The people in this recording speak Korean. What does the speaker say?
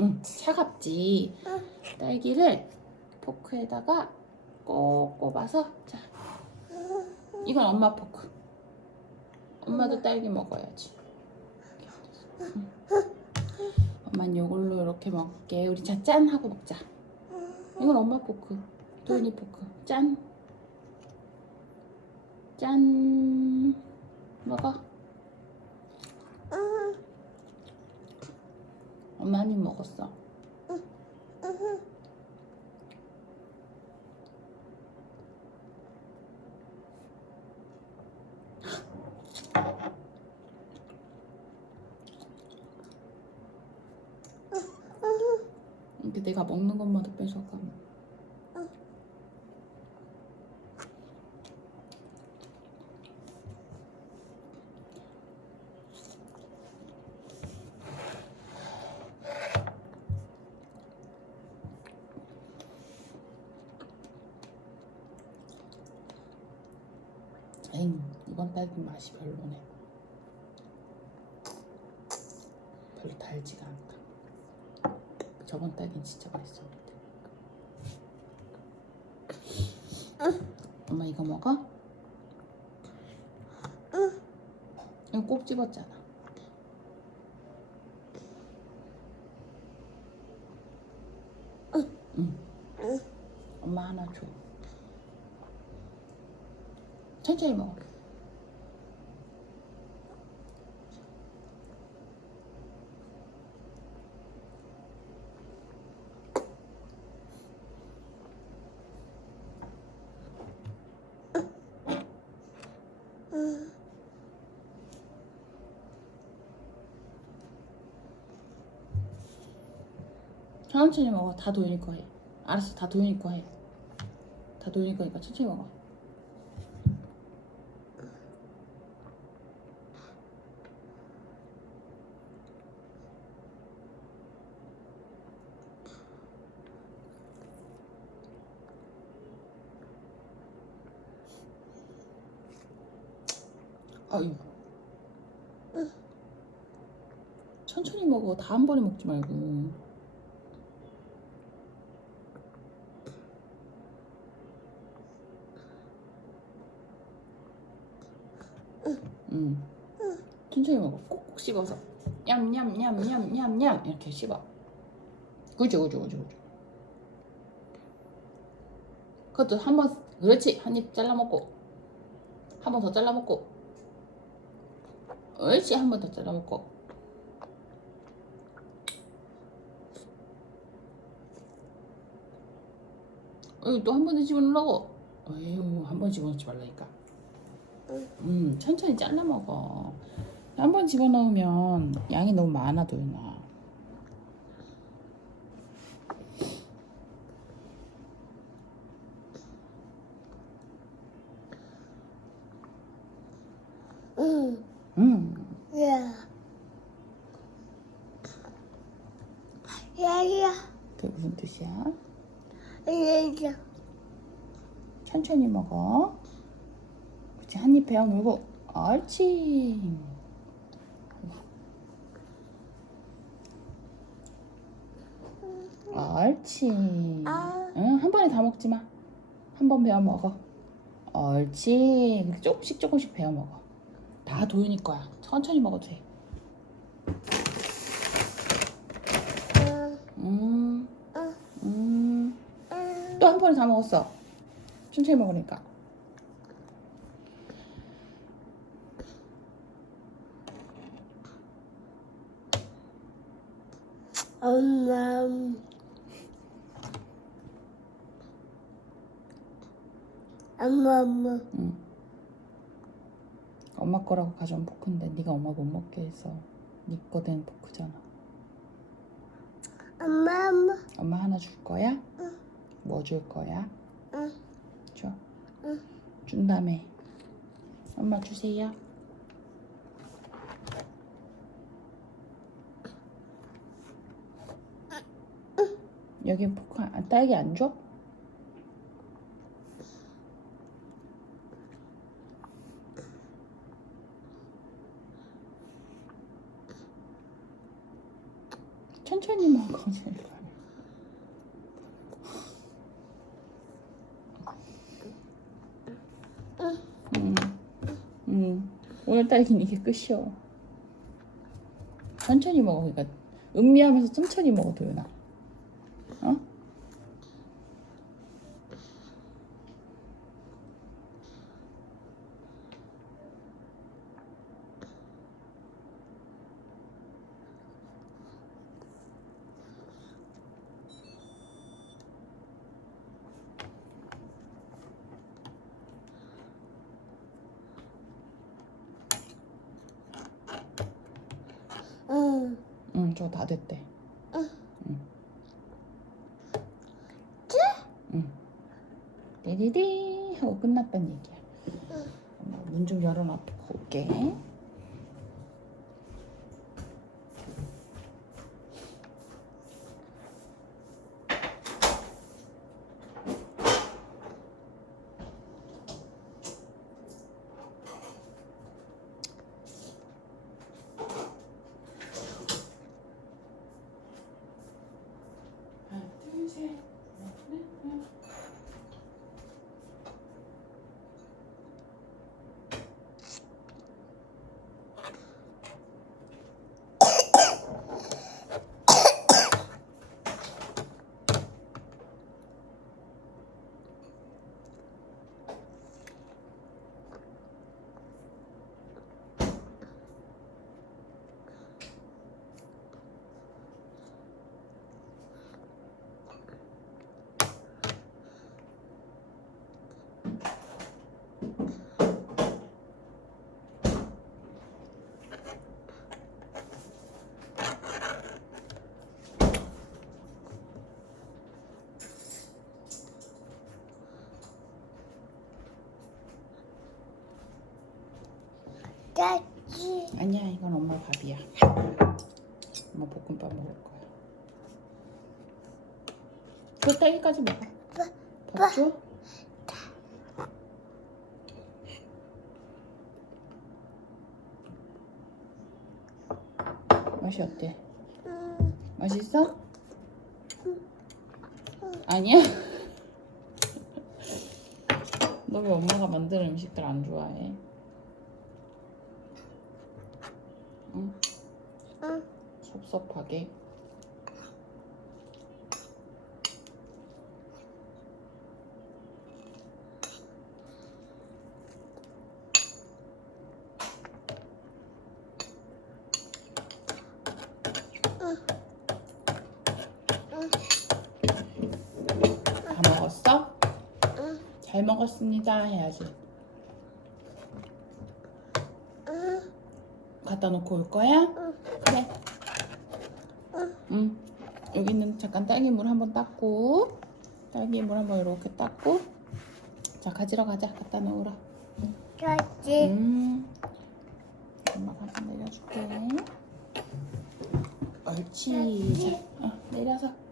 응, 차갑지. 딸기를 포크에다가 꼭 꼽아서 자. 이건 엄마 포크. 엄마도 딸기 먹어야지. 응. 엄마는 이걸로 이렇게 먹게. 우리 자 짠 하고 먹자. 이건 엄마 포크. 도윤이 포크. 짠. 짠. 먹어. 입 먹었어. 이렇게 내가 먹는 것마다 뺏어가. 에 잉, 이번 딸기 맛이 별로네. 별로 달지가 않다. 저번 딸기는 진짜 맛있었는데. 엄마 이거 먹어? 이거 꼭 집었잖아. 응. 엄마 하나 줘. 천천히 먹어. 천천히 먹어. 다 도윤이 거 해. 알았어, 다 도윤이 거 해. 다 도윤이 거니까 천천히 먹어. 아유. 천천히 먹어. 다 한 번에 먹지 말고. 응. 천천히 먹어. 꼭꼭 씹어서. 냠냠냠냠냠냠 이렇게 씹어. 그죠 그죠 그죠 그죠. 그것도 한 번 그렇지 한 입 잘라 먹고 한 번 더 잘라 먹고 옳지 한 번 더 잘라 먹고. 어이 또한 번 더 집어넣으라고. 어휴 한 번 집어넣지 말라니까. 음 천천히 잘라 먹어. 한 번 집어넣으면 양이 너무 많아 도윤아 응. 음 야. 야야. 그게 무슨 뜻이야? 야야. 천천히 먹어 그치 한입 베어 물고 옳지 옳지 아. 응, 한 번에 다 먹지 마. 한 번 베어 먹어. 옳지. 조금씩 조금씩 베어 먹어. 다 도윤이 거야. 천천히 먹어도 돼. 음, 음. 또한 번에 다 먹었어. 천천히 먹으니까. 엄마. 엄마 엄마. 응. 엄마 거라고 가져온 포크인데 네가 엄마 못 먹게 해서 네 거된 포크잖아. 엄마 엄마. 엄마 하나 줄 거야? 뭐 줄 거야? 응. 줘. 응. 준 다음에 엄마 주세요. 여기 포크 안- 딸기 안 줘? 천천히 먹어. 제발. 음, 음. 오늘 딸기는 이게 끝이요. 천천히 먹어. 그러니까 음미하면서 천천히 먹어, 도윤아. 어? 응. 응, 저거 다 됐대. 응. 응. 응. 띠디디 하고 끝났단 얘기야. 문 좀 열어놓고 올게. 하나, 둘, 셋. 하나, 둘, 셋. 짜지. 아니야, 이건 엄마 밥이야. 엄마 볶음밥 먹을 거야. 그 딸기까지 먹어. 밥 줘? 맛이 어때? 응. 맛있어? 아니야? 너 왜 엄마가 만드는 음식들 안 좋아해? 응? 응. 섭섭하게. 다 먹었어? 응. 잘 먹었습니다 해야지. 응. 갖다 놓고 올 거야? 응. 그래. 응. 응. 여기는 잠깐 딸기물 한번 닦고 딸기물 한번 이렇게 닦고 자 가지러 가자. 갖다 놓으러. 짜지. 음. 엄마가 한번 내려줄게. 옳지. 자, 어, 내려서.